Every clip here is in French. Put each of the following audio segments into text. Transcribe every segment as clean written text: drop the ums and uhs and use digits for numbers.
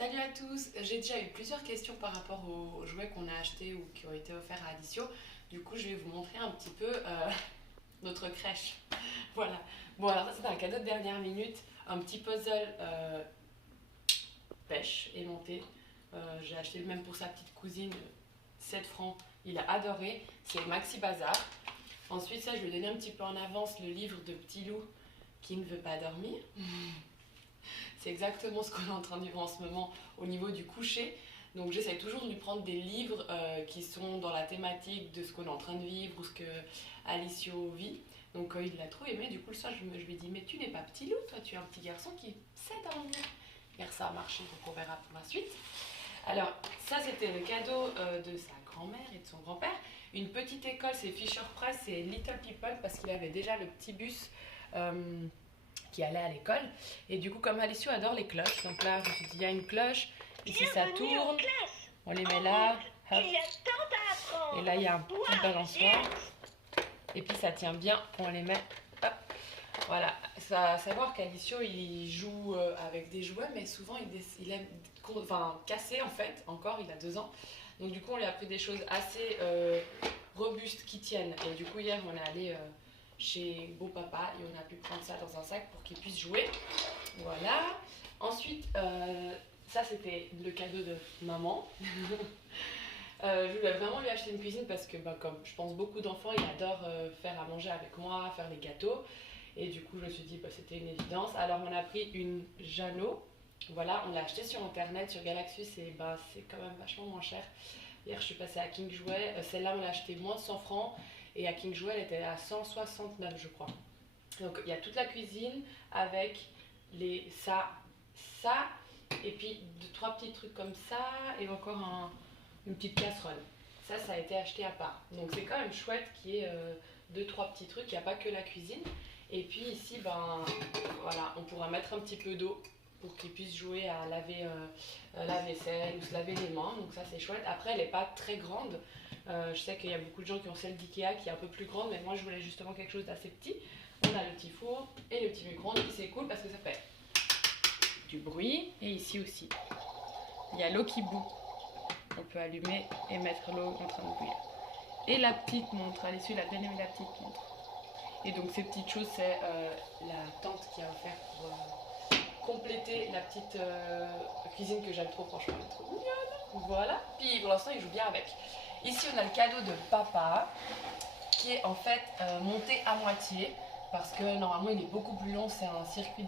Salut à tous, j'ai déjà eu plusieurs questions par rapport aux jouets qu'on a achetés ou qui ont été offerts à Alicio. Du coup, je vais vous montrer un petit peu notre crèche. Voilà. Bon, alors ça, c'était un cadeau de dernière minute. Un petit puzzle pêche et monté. J'ai acheté le même pour sa petite cousine, 7 francs. Il a adoré. C'est Maxi Bazar. Ensuite, ça, je lui ai donné un petit peu en avance le livre de Petit Loup qui ne veut pas dormir. C'est exactement ce qu'on est en train de vivre en ce moment au niveau du coucher. Donc j'essaie toujours de lui prendre des livres qui sont dans la thématique de ce qu'on est en train de vivre ou ce que Alicio vit. Donc il l'a trop aimé. Du coup le soir je lui ai dit mais tu n'es pas petit loup, toi tu es un petit garçon qui sait dormir. Hier ça a marché, donc on verra pour la suite. Alors ça c'était le cadeau de sa grand-mère et de son grand-père. Une petite école, c'est Fisher Price et Little People parce qu'il avait déjà le petit bus qui allait à l'école. Et du coup, comme Alicio adore les cloches, donc là, je me suis dit, il y a une cloche, ici ça tourne, on les met là, hop. Et là, il y a un petit balançoire. Et puis, ça tient bien, on les met, hop. Voilà, à savoir qu'Alicio, il joue avec des jouets, mais souvent, il aime casser, en fait, encore, il a 2 ans. Donc, du coup, on lui a pris des choses assez robustes qui tiennent. Et du coup, hier, on est allé chez Beau Papa et on a pu prendre ça dans un sac pour qu'il puisse jouer. Voilà. Ensuite, ça c'était le cadeau de maman. Je voulais vraiment lui acheter une cuisine parce que, comme je pense beaucoup d'enfants, il adore faire à manger avec moi, faire les gâteaux. Et du coup, je me suis dit, c'était une évidence. Alors, on a pris une Jeannot. Voilà, on l'a acheté sur internet, sur Galaxus, et c'est quand même vachement moins cher. Hier, je suis passée à King Jouet. Celle-là, on l'a acheté moins de 100 francs. Et à King Jouet, elle était à 169, je crois. Donc, il y a toute la cuisine avec ça, et puis 3 petits trucs comme ça, et encore une petite casserole. Ça a été acheté à part. Donc, c'est quand même chouette qu'il y ait 2-3 petits trucs. Il n'y a pas que la cuisine. Et puis ici, voilà, on pourra mettre un petit peu d'eau pour qu'ils puissent jouer à laver la vaisselle ou se laver les mains. Donc ça, c'est chouette. Après, elle n'est pas très grande. Je sais qu'il y a beaucoup de gens qui ont celle d'Ikea qui est un peu plus grande, mais moi, je voulais justement quelque chose d'assez petit. On a le petit four et le petit micro-ondes. Et c'est cool parce que ça fait du bruit. Et ici aussi, il y a l'eau qui bout. On peut allumer et mettre l'eau en train de bouillir. Et la petite montre. Alice, il a bien aimé la petite montre. Et donc ces petites choses, c'est la tante qui a offert pour compléter la petite cuisine que j'aime trop, franchement, elle est trop mignonne. Voilà, puis pour l'instant il joue bien avec. Ici on a le cadeau de papa qui est en fait monté à moitié parce que normalement il est beaucoup plus long, c'est un circuit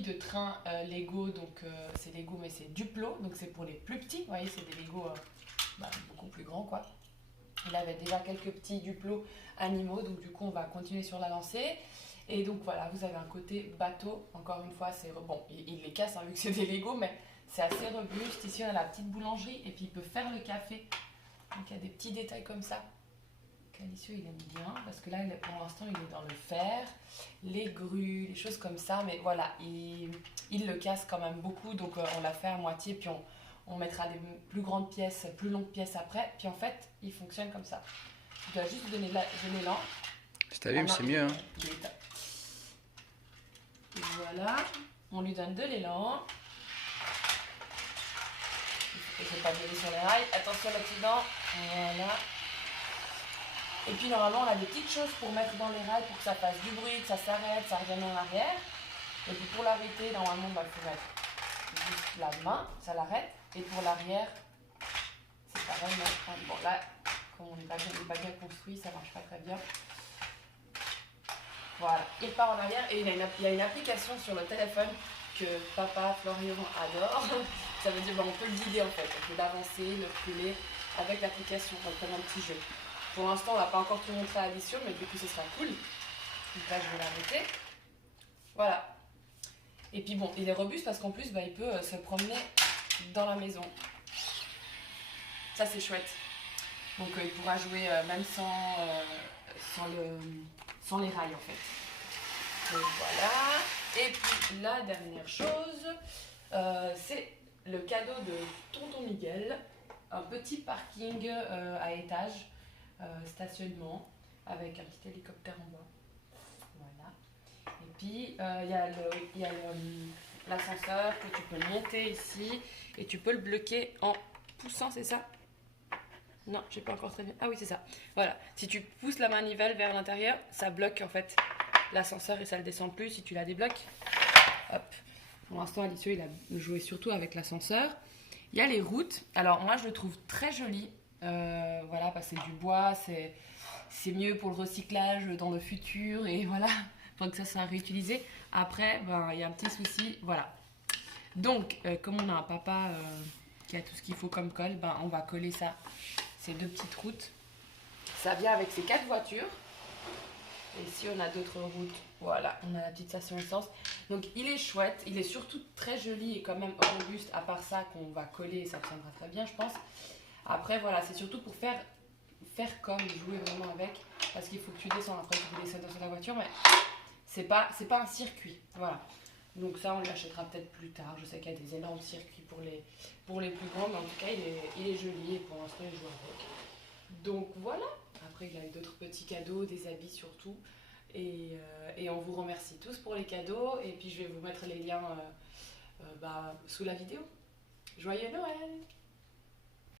de train Lego, donc c'est Lego mais c'est Duplo, donc c'est pour les plus petits, vous voyez c'est des Lego beaucoup plus grands quoi. Il avait déjà quelques petits Duplo animaux, donc du coup on va continuer sur la lancée. Et donc voilà, vous avez un côté bateau, encore une fois, c'est bon, il les casse vu que c'est des Lego, mais c'est assez robuste. Ici on a la petite boulangerie et puis il peut faire le café. Donc il y a des petits détails comme ça qu'Alicio il aime bien, parce que là pour l'instant il est dans le fer, les grues, les choses comme ça, mais voilà, il le casse quand même beaucoup, donc on l'a fait à moitié, puis on mettra des plus grandes pièces, plus longues pièces après, puis en fait il fonctionne comme ça. Je dois juste donner l'élan. Si t'allumes, c'est mieux. Hein. Voilà, on lui donne de l'élan. Je ne vais pas donner sur les rails. Attention l'accident. Voilà. Et puis normalement on a des petites choses pour mettre dans les rails pour que ça fasse du bruit, que ça s'arrête, ça revienne en arrière. Et puis pour l'arrêter, normalement il faut mettre juste la main, ça l'arrête. Et pour l'arrière, c'est pareil. Bon là, comme on n'est pas bien construit, ça marche pas très bien. Voilà, il part en arrière et il y a une application sur le téléphone que papa Florian adore. Ça veut dire on peut le guider en fait, on peut l'avancer, le reculer avec l'application, comme un petit jeu. Pour l'instant, on n'a pas encore tout montré à Alicio, mais du coup, ce sera cool. Donc là, je vais l'arrêter. Voilà. Et puis bon, il est robuste parce qu'en plus, il peut se promener dans la maison. Ça, c'est chouette. Donc, il pourra jouer même sans les rails, en fait. Donc voilà. Et puis, la dernière chose, c'est le cadeau de Tonton Miguel. Un petit parking à étage. Stationnement avec un petit hélicoptère en bas. Voilà. Et puis il y a l'ascenseur, que tu peux le monter ici et tu peux le bloquer en poussant, c'est ça? Non, j'ai pas encore très bien. Ah oui, c'est ça. Voilà, si tu pousses la manivelle vers l'intérieur, ça bloque en fait l'ascenseur et ça le descend plus. Si tu la débloques, hop. Pour l'instant, Alicieux, il a joué surtout avec l'ascenseur. Il y a les routes. Alors moi, je le trouve très joli. Voilà, parce que c'est du bois, c'est mieux pour le recyclage dans le futur et voilà, pour que ça soit réutilisé. Après, ben, il y a un petit souci, voilà. Donc, comme on a un papa qui a tout ce qu'il faut comme colle, ben, on va coller ça, ces 2 petites routes. Ça vient avec ces 4 voitures. Et ici, on a d'autres routes. Voilà, on a la petite station essence. Donc, il est chouette. Il est surtout très joli et quand même robuste. À part ça, qu'on va coller et ça tiendra très bien, je pense. Après, voilà, c'est surtout pour faire comme, jouer vraiment avec. Parce qu'il faut que tu descends. Après, tu peux descendre dans la voiture, mais c'est pas un circuit. Voilà. Donc ça, on l'achètera peut-être plus tard. Je sais qu'il y a des énormes circuits pour les plus grands, mais en tout cas, il est joli et pour l'instant, il joue avec. Donc voilà. Après, il a eu d'autres petits cadeaux, des habits surtout. Et on vous remercie tous pour les cadeaux. Et puis, je vais vous mettre les liens sous la vidéo. Joyeux Noël!